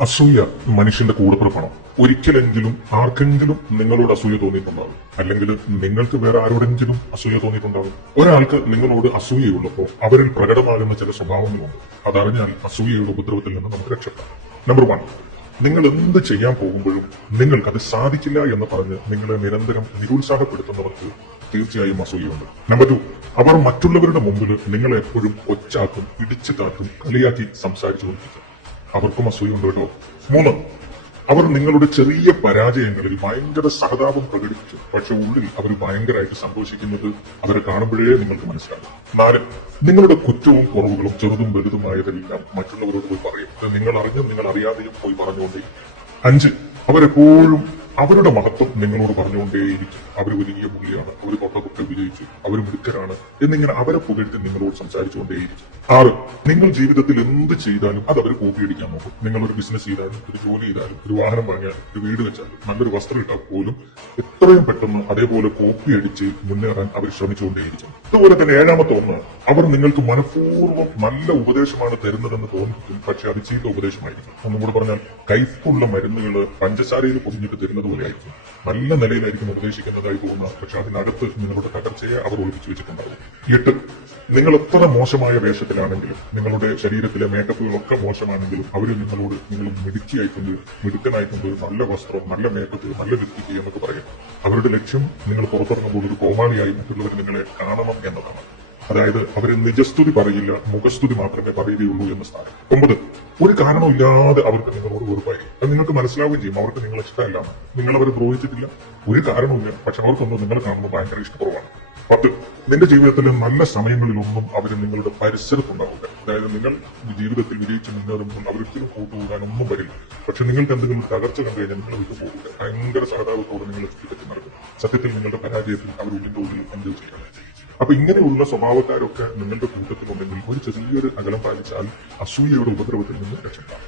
അസൂയ മനുഷ്യന്റെ കൂടപ്പിറപ്പാണോ ഒരിക്കലെങ്കിലും ആർക്കെങ്കിലും നിങ്ങളോട് അസൂയ തോന്നിയിട്ടുണ്ടാവും അല്ലെങ്കിൽ നിങ്ങൾക്ക് വേറെ ആരോടെങ്കിലും അസൂയ തോന്നിയിട്ടുണ്ടാവും ഒരാൾക്ക് നിങ്ങളോട് അസൂയയുള്ളപ്പോൾ അവരിൽ പ്രകടമാകുന്ന ചില സ്വഭാവങ്ങളുണ്ട്. അതറിഞ്ഞാൽ അസൂയയുടെ ഉപദ്രവത്തിൽ നിന്ന് നമുക്ക് രക്ഷപ്പെടാം. നമ്പർ വൺ നിങ്ങൾ എന്ത് ചെയ്യാൻ പോകുമ്പോഴും നിങ്ങൾക്ക് അത് സാധിക്കില്ല എന്ന് പറഞ്ഞ് നിങ്ങളെ നിരന്തരം നിരുത്സാഹപ്പെടുത്തുന്നവർക്ക് തീർച്ചയായും അസൂയുണ്ട്. നമ്പർ ടു അവർ മറ്റുള്ളവരുടെ മുമ്പിൽ നിങ്ങളെ എപ്പോഴും ഒച്ചാക്കും ഇടിച്ചു താക്കും കളിയാക്കി സംസാരിച്ചു കൊണ്ടിരിക്കും അവർക്കും അസൂയുണ്ട് കേട്ടോ. മൂന്ന് അവർ നിങ്ങളുടെ ചെറിയ പരാജയങ്ങളിൽ ഭയങ്കര സഹതാപം പ്രകടിപ്പിച്ചു. പക്ഷെ ഉള്ളിൽ അവർ ഭയങ്കരമായിട്ട് സന്തോഷിക്കുന്നത് അവരെ കാണുമ്പോഴേ നിങ്ങൾക്ക് മനസ്സിലാകും. നാല് നിങ്ങളുടെ കുറ്റവും കുറവുകളും ചെറുതും വലുതുമായതെല്ലാം മറ്റുള്ളവരോട് പോയി പറയും. നിങ്ങൾ അറിഞ്ഞും നിങ്ങൾ അറിയാതെയും പോയി പറഞ്ഞുകൊണ്ടേ അഞ്ച് അവരെപ്പോഴും അവരുടെ മഹത്വം നിങ്ങളോട് പറഞ്ഞുകൊണ്ടേയിരിക്കും. അവർ വലിയ പുള്ളിയാണ് അവർ തൊട്ടതൊക്കെ വിജയിച്ചു. അവർ മിടുക്കരാണ് എന്നിങ്ങനെ അവരെ പുകഴ്ത്തി നിങ്ങളോട് സംസാരിച്ചുകൊണ്ടേയിരിക്കും. ആറ് നിങ്ങൾ ജീവിതത്തിൽ എന്ത് ചെയ്താലും അത് അവർ കോപ്പിയടിക്കാൻ നോക്കും. നിങ്ങൾ ഒരു ബിസിനസ് ചെയ്താലും ഒരു ജോലി ചെയ്താലും ഒരു വാഹനം വാങ്ങിയാലും ഒരു വീട് വെച്ചാലും നല്ലൊരു വസ്ത്രം ഇട്ടാൽ പോലും എത്രയും പെട്ടെന്ന് അതേപോലെ കോപ്പി അടിച്ച് മുന്നേറാൻ അവർ ശ്രമിച്ചുകൊണ്ടേയിരിക്കും. അതുപോലെ തന്നെ ഏഴാമത്തെ ഒന്ന് അവർ നിങ്ങൾക്ക് മനഃപൂർവം നല്ല ഉപദേശമാണ് തരുന്നതെന്ന് തോന്നിപ്പിക്കും. പക്ഷെ അത് ചീത്ത ഉപദേശമായിരിക്കും. ഒന്നും കൂടെ പറഞ്ഞാൽ കൈക്കുള്ള മരുന്നുകൾ പഞ്ചസാരയിൽ പൊതിഞ്ഞിട്ട് തരുന്നത് പോലെ ആയിരിക്കും നല്ല നിലയിലായിരിക്കും ഉപദേശിക്കുന്നതായി പോകുന്ന പക്ഷെ അതിനകത്ത് നിങ്ങളുടെ തകർച്ചയെ അവർ ഒളിപ്പിച്ചു വെച്ചിട്ടുണ്ടാവും. എട്ട് നിങ്ങൾ എത്ര മോശമായ വേഷത്തിലാണെങ്കിലും നിങ്ങളുടെ ശരീരത്തിലെ മേക്കപ്പുകളൊക്കെ മോശമാണെങ്കിലും അവർ നിങ്ങളോട് നിങ്ങൾ മിടുക്കിയായിക്കൊണ്ട് മിടുക്കനായിക്കൊണ്ട് നല്ല വസ്ത്രം നല്ല മേക്കപ്പ് നല്ല വ്യക്തിക്ക് എന്നൊക്കെ പറയും. അവരുടെ ലക്ഷ്യം നിങ്ങൾ പുറത്തിറങ്ങുമ്പോൾ ഒരു കോമാളിയായി മറ്റുള്ളവർ നിങ്ങളെ കാണണം എന്നതാണ്. അതായത് അവർ നിജസ്തുതി പറയില്ല മുഖസ്തുതി മാത്രമേ പറയുകയുള്ളൂ എന്ന സ്ഥാനം. ഒമ്പത് ഒരു കാരണമില്ലാതെ അവർക്ക് നിങ്ങളോട് വെറുപ്പായി അത് നിങ്ങൾക്ക് മനസ്സിലാവുകയും ചെയ്യും. അവർക്ക് നിങ്ങൾ ഇഷ്ടമല്ല നിങ്ങൾ അവരെ ദ്രോഹിച്ചിട്ടില്ല. ഒരു കാരണവുമില്ല പക്ഷെ അവർക്കൊന്നും നിങ്ങളെ കാണുമ്പോൾ ഭയങ്കര ഇഷ്ടക്കുറവാണ്. പത്ത് നിന്റെ ജീവിതത്തിലെ നല്ല സമയങ്ങളിലൊന്നും അവർ നിങ്ങളുടെ പരിസരത്തുണ്ടാവില്ല. അതായത് നിങ്ങൾ ജീവിതത്തിൽ വിജയിച്ച് മുന്നേറുമ്പോൾ അവരൊരിക്കലും കൂട്ടുകൂടാനൊന്നും വരില്ല. പക്ഷെ നിങ്ങൾക്ക് എന്തെങ്കിലും തകർച്ച കണ്ടു കഴിഞ്ഞാൽ നിങ്ങൾ വിട്ടു പോകില്ല ഭയങ്കര സഹതാപത്തോടെ നിങ്ങൾ ചുറ്റിപ്പറ്റി നടക്കും. സത്യത്തിൽ നിങ്ങളുടെ പരാജയത്തിൽ അവർ ഉള്ളിന്റെ ഉള്ളിൽ എൻജോയ് അപ്പൊ ഇങ്ങനെയുള്ള സ്വഭാവക്കാരൊക്കെ നിങ്ങളുടെ കൂട്ടത്തിലുണ്ടെങ്കിൽ ഒരു ചെറിയൊരു അകലം പാലിച്ചാൽ അസൂയയുടെ ഉപദ്രവത്തിൽ നിന്ന് രക്ഷപ്പെടാം.